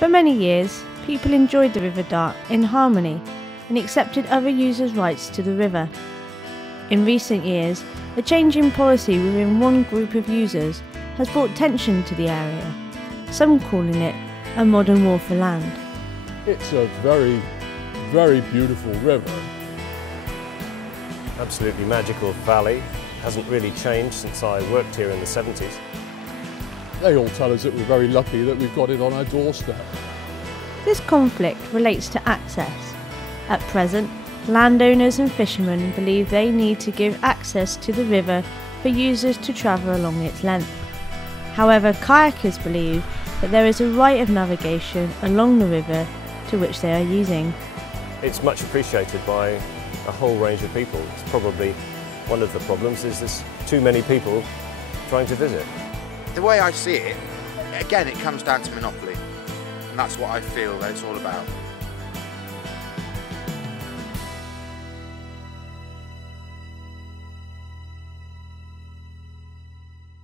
For many years, people enjoyed the River Dart in harmony and accepted other users' rights to the river. In recent years, a change in policy within one group of users has brought tension to the area, some calling it a modern war for land. It's a very, very beautiful river. Absolutely magical valley. Hasn't really changed since I worked here in the 70s. They all tell us that we're very lucky that we've got it on our doorstep. This conflict relates to access. At present, landowners and fishermen believe they need to give access to the river for users to travel along its length. However, kayakers believe that there is a right of navigation along the river to which they are using. It's much appreciated by a whole range of people. It's probably one of the problems is there's too many people trying to visit. The way I see it, again, it comes down to monopoly, and that's what I feel that it's all about.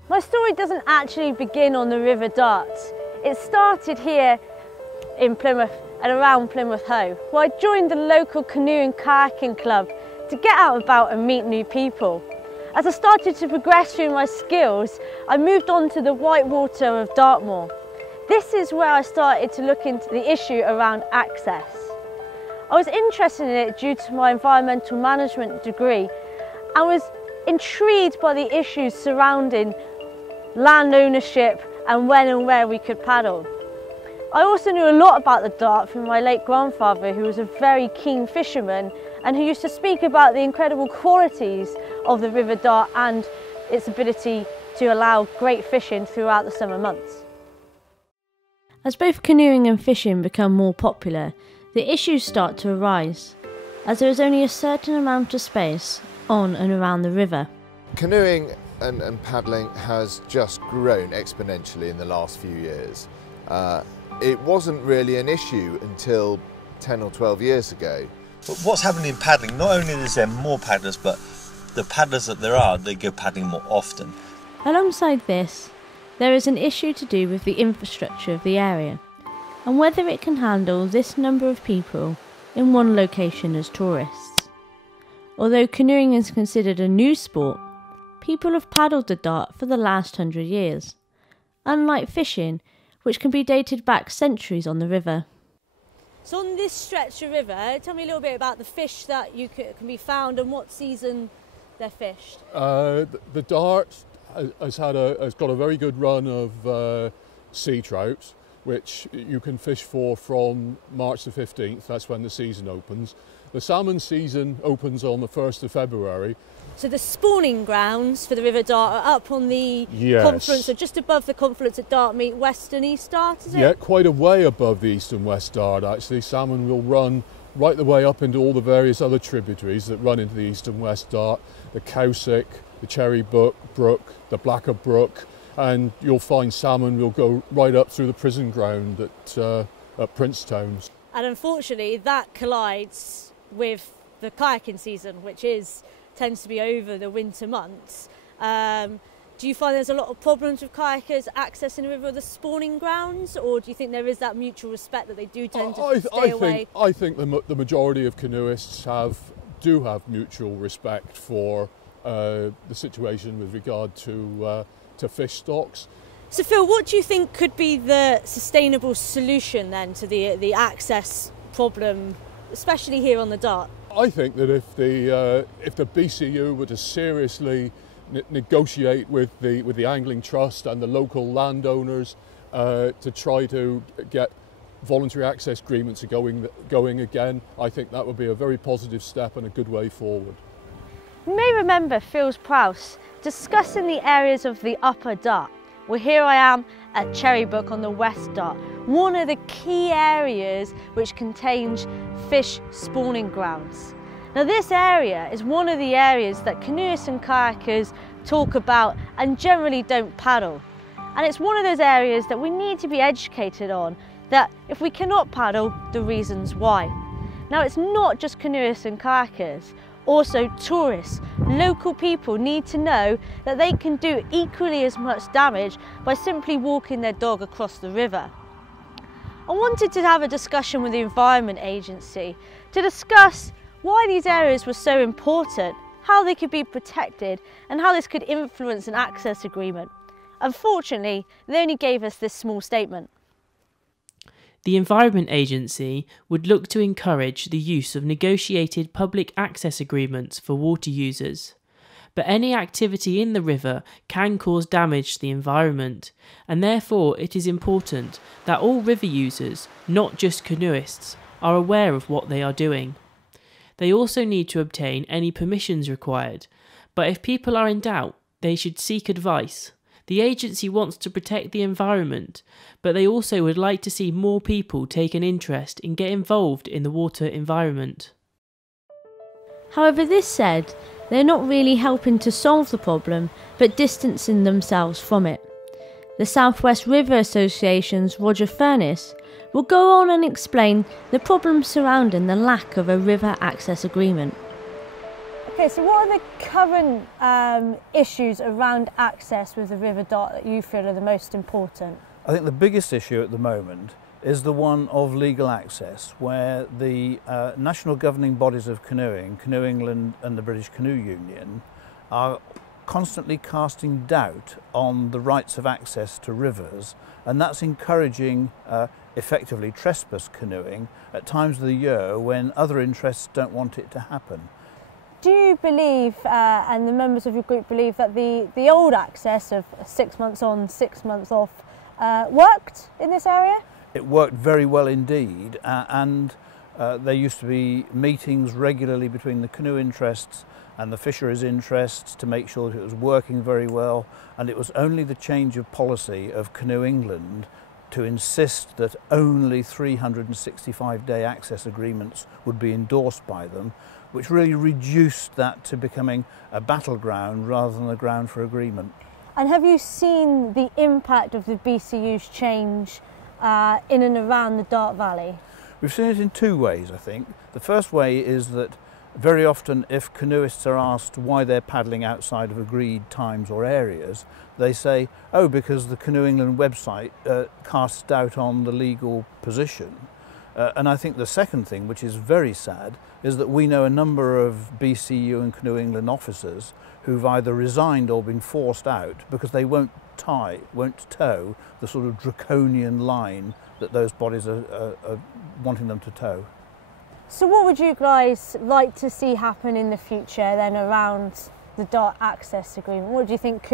My story doesn't actually begin on the River Dart. It started here in Plymouth and around Plymouth Hoe, where I joined the local canoe and kayaking club to get out and about and meet new people. As I started to progress through my skills, I moved on to the whitewater of Dartmoor. This is where I started to look into the issue around access. I was interested in it due to my environmental management degree and was intrigued by the issues surrounding land ownership and when and where we could paddle. I also knew a lot about the Dart from my late grandfather, who was a very keen fisherman and who used to speak about the incredible qualities of the River Dart and its ability to allow great fishing throughout the summer months. As both canoeing and fishing become more popular, the issues start to arise, as there is only a certain amount of space on and around the river. Canoeing and paddling has just grown exponentially in the last few years. It wasn't really an issue until 10 or 12 years ago. But what's happening in paddling, not only is there more paddlers, but the paddlers that there are, they go paddling more often. Alongside this, there is an issue to do with the infrastructure of the area and whether it can handle this number of people in one location as tourists. Although canoeing is considered a new sport, people have paddled the Dart for the last 100 years, unlike fishing, which can be dated back centuries on the river. So on this stretch of river, tell me a little bit about the fish that can be found and what season they're fished. The Dart has got a very good run of sea trout, which you can fish for from March the 15th, that's when the season opens. The salmon season opens on the 1st of February. So the spawning grounds for the River Dart are up on the confluence, so just above the confluence at Dart meet West and East Dart, is it? Yeah, quite a way above the East and West Dart actually. Salmon will run right the way up into all the various other tributaries that run into the East and West Dart, the Cowsick, the Cherry Brook, the Blacker Brook, and you'll find salmon will go right up through the prison ground at Princetown. And unfortunately that collides with the kayaking season, which tends to be over the winter months. Do you find there's a lot of problems with kayakers accessing the river or the spawning grounds, or do you think there is that mutual respect that they do tend to stay away? I think the majority of canoeists do have mutual respect for the situation with regard to fish stocks. So Phil, what do you think could be the sustainable solution then to the access problem, especially here on the Dart? I think that if the BCU were to seriously negotiate with the Angling Trust and the local landowners to try to get voluntary access agreements going again, I think that would be a very positive step and a good way forward. You may remember Phil Prowse discussing the areas of the Upper Dart. Well, here I am at Cherry Brook on the West Dart, one of the key areas which contains fish spawning grounds. Now this area is one of the areas that canoeists and kayakers talk about and generally don't paddle. And it's one of those areas that we need to be educated on, that if we cannot paddle, the reasons why. Now it's not just canoeists and kayakers. Also tourists, local people need to know that they can do equally as much damage by simply walking their dog across the river. I wanted to have a discussion with the Environment Agency to discuss why these areas were so important, how they could be protected and how this could influence an access agreement. Unfortunately, they only gave us this small statement. The Environment Agency would look to encourage the use of negotiated public access agreements for water users. But any activity in the river can cause damage to the environment, and therefore it is important that all river users, not just canoeists, are aware of what they are doing. They also need to obtain any permissions required, but if people are in doubt, they should seek advice. The agency wants to protect the environment, but they also would like to see more people take an interest and get involved in the water environment. However, this said, they're not really helping to solve the problem, but distancing themselves from it. The South West River Association's Roger Furness will go on and explain the problems surrounding the lack of a river access agreement. Okay, so what are the current issues around access with the River Dart that you feel are the most important? I think the biggest issue at the moment is the one of legal access, where the national governing bodies of canoeing, Canoe England and the British Canoe Union, are constantly casting doubt on the rights of access to rivers, and that's encouraging effectively trespass canoeing at times of the year when other interests don't want it to happen. Do you believe, and the members of your group believe, that the old access of 6 months on, 6 months off worked in this area? It worked very well indeed, and there used to be meetings regularly between the canoe interests and the fisheries interests to make sure that it was working very well, and it was only the change of policy of Canoe England to insist that only 365-day access agreements would be endorsed by them, which really reduced that to becoming a battleground rather than a ground for agreement. And have you seen the impact of the BCU's change in and around the Dart Valley? We've seen it in two ways, I think. The first way is that very often if canoeists are asked why they're paddling outside of agreed times or areas, they say, oh, because the Canoe England website casts doubt on the legal position. And I think the second thing, which is very sad, is that we know a number of BCU and Canoe England officers who've either resigned or been forced out because they won't tow the sort of draconian line that those bodies are wanting them to tow. So what would you guys like to see happen in the future then around the Dart access agreement? What do you think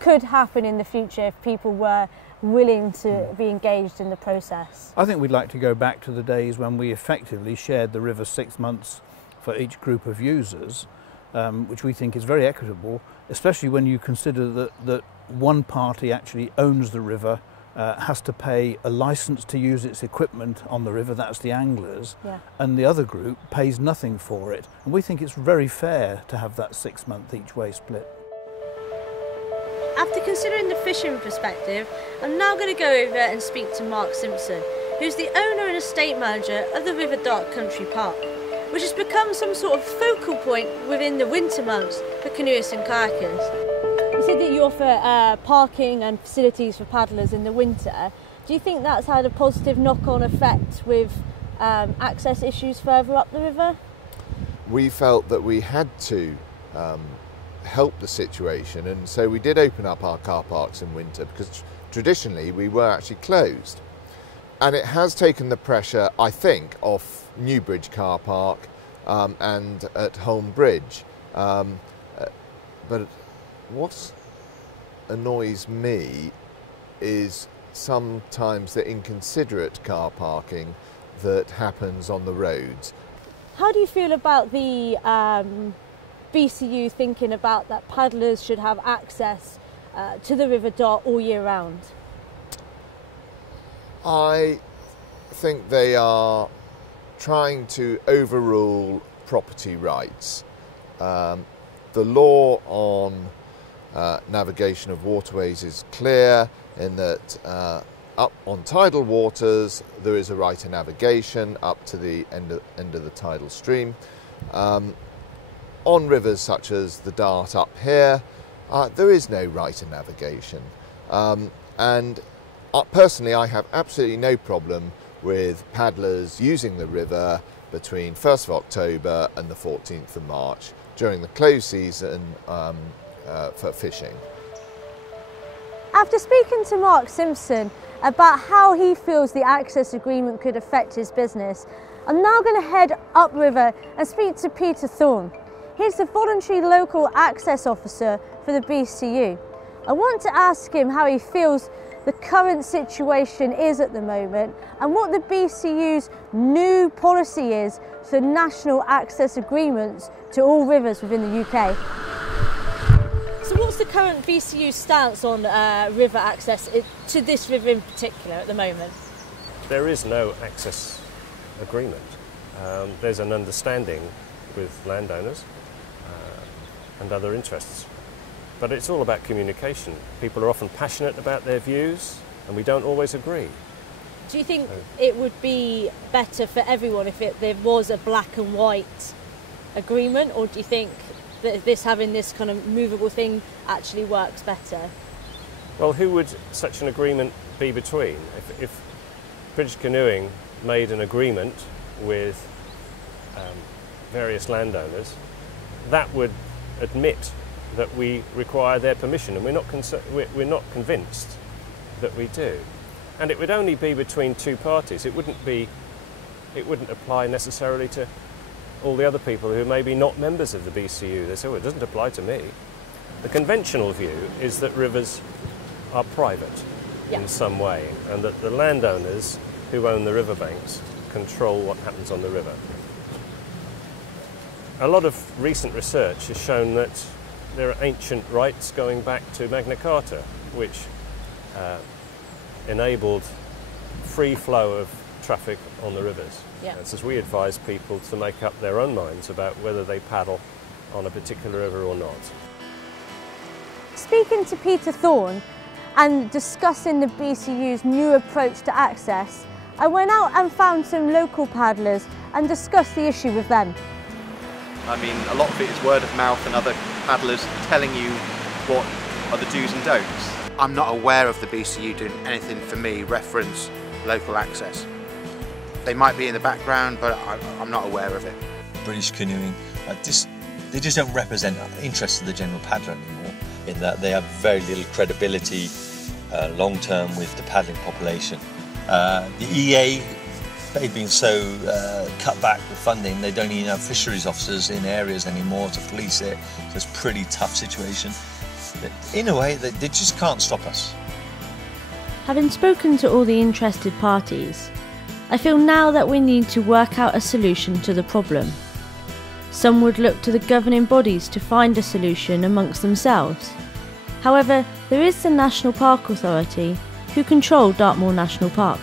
could happen in the future if people were willing to be engaged in the process? I think we'd like to go back to the days when we effectively shared the river 6 months for each group of users, which we think is very equitable, especially when you consider that one party actually owns the river, has to pay a licence to use its equipment on the river, that's the anglers, and the other group pays nothing for it. And we think it's very fair to have that 6 month each way split. After considering the fishing perspective, I'm now going to go over and speak to Mark Simpson, who's the owner and estate manager of the River Dart Country Park, which has become some sort of focal point within the winter months for canoeists and kayakers. You said that you offer parking and facilities for paddlers in the winter. Do you think that's had a positive knock-on effect with access issues further up the river? We felt that we had to help the situation, and so we did open up our car parks in winter, because traditionally we were actually closed. And it has taken the pressure, I think, off Newbridge car park and at Holme Bridge. But what annoys me is sometimes the inconsiderate car parking that happens on the roads. How do you feel about the BCU thinking about that paddlers should have access to the River Dart all year round? I think they are trying to overrule property rights. The law on navigation of waterways is clear in that up on tidal waters there is a right of navigation up to the end of the tidal stream. On rivers such as the Dart up here, there is no right of navigation. And personally, I have absolutely no problem with paddlers using the river between 1st of October and the 14th of March during the close season for fishing. After speaking to Mark Simpson about how he feels the access agreement could affect his business, I'm now going to head upriver and speak to Peter Thorne. He's the voluntary local access officer for the BCU. I want to ask him how he feels the current situation is at the moment and what the BCU's new policy is for national access agreements to all rivers within the UK. So what's the current BCU stance on river access to this river in particular at the moment? There is no access agreement. There's an understanding with landowners and other interests. But it's all about communication. People are often passionate about their views and we don't always agree. Do you think it would be better for everyone if there was a black and white agreement, or do you think that having this kind of movable thing actually works better? Well, who would such an agreement be between? If British Canoeing made an agreement with various landowners, that would admit that we require their permission, and we're not convinced that we do. And it would only be between two parties. It wouldn't apply necessarily to all the other people who may be not members of the BCU. They say, well, it doesn't apply to me. The conventional view is that rivers are private in some way, and that the landowners who own the riverbanks control what happens on the river. A lot of recent research has shown that there are ancient rights going back to Magna Carta, which enabled free flow of traffic on the rivers. And so we advise people to make up their own minds about whether they paddle on a particular river or not. Speaking to Peter Thorne and discussing the BCU's new approach to access, I went out and found some local paddlers and discussed the issue with them. I mean, a lot of it is word of mouth and other paddlers telling you what are the do's and don'ts. I'm not aware of the BCU doing anything for me reference local access. They might be in the background, but I'm not aware of it. British Canoeing, they just don't represent the interests of the general paddler anymore, in that they have very little credibility long term with the paddling population. The EA, they've been so cut back with funding, they don't even have fisheries officers in areas anymore to police it, so it's a pretty tough situation. But in a way, they just can't stop us. Having spoken to all the interested parties, I feel now that we need to work out a solution to the problem. Some would look to the governing bodies to find a solution amongst themselves. However, there is the National Park Authority, who control Dartmoor National Park.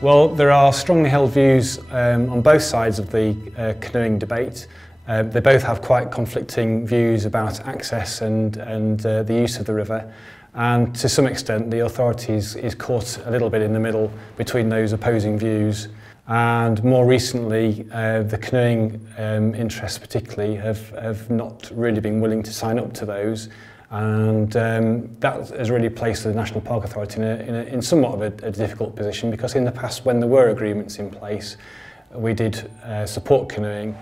Well, there are strongly held views on both sides of the canoeing debate. They both have quite conflicting views about access and the use of the river. And to some extent, the authority is caught a little bit in the middle between those opposing views. And more recently, the canoeing interests particularly have not really been willing to sign up to those. And that has really placed the National Park Authority in somewhat of a difficult position, because in the past, when there were agreements in place, we did support canoeing.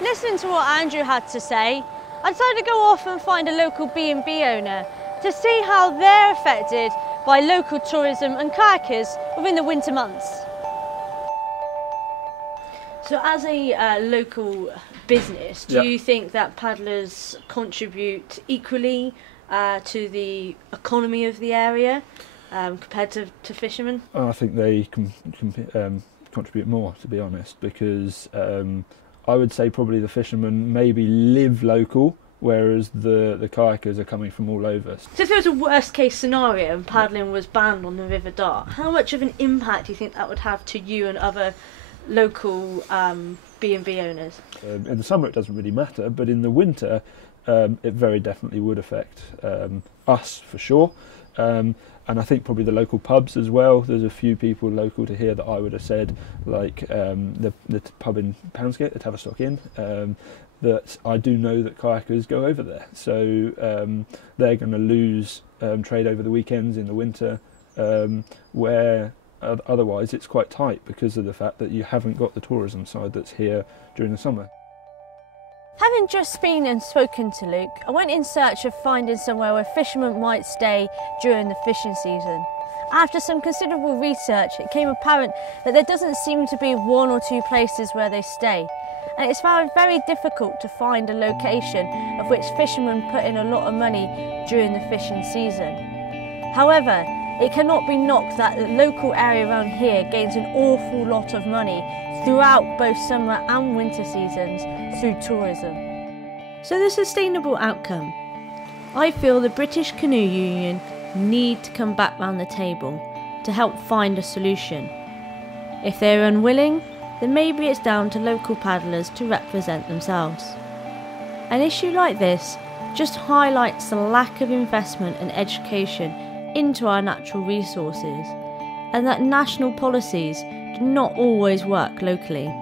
Listening to what Andrew had to say, I decided to go off and find a local B&B owner to see how they're affected by local tourism and kayakers within the winter months. So as a local business, do you think that paddlers contribute equally to the economy of the area compared to fishermen? I think they can contribute more, to be honest, because I would say probably the fishermen maybe live local, whereas the kayakers are coming from all over. So if there was a worst case scenario and paddling was banned on the River Dart, how much of an impact do you think that would have to you and other local B&B owners? In the summer it doesn't really matter, but in the winter it very definitely would affect us for sure. And I think probably the local pubs as well. There's a few people local to here that I would have said, like the pub in Poundsgate, the Tavistock Inn, that I do know that kayakers go over there. So they're going to lose trade over the weekends in the winter, where Otherwise, it's quite tight because of the fact that you haven't got the tourism side that's here during the summer. Having just been and spoken to Luke, I went in search of finding somewhere where fishermen might stay during the fishing season. After some considerable research, it became apparent that there doesn't seem to be one or two places where they stay, and it's found very difficult to find a location of which fishermen put in a lot of money during the fishing season. However, it cannot be knocked that the local area around here gains an awful lot of money throughout both summer and winter seasons through tourism. So the sustainable outcome. I feel the British Canoe Union need to come back round the table to help find a solution. If they're unwilling, then maybe it's down to local paddlers to represent themselves. An issue like this just highlights the lack of investment and education into our natural resources, and that national policies do not always work locally.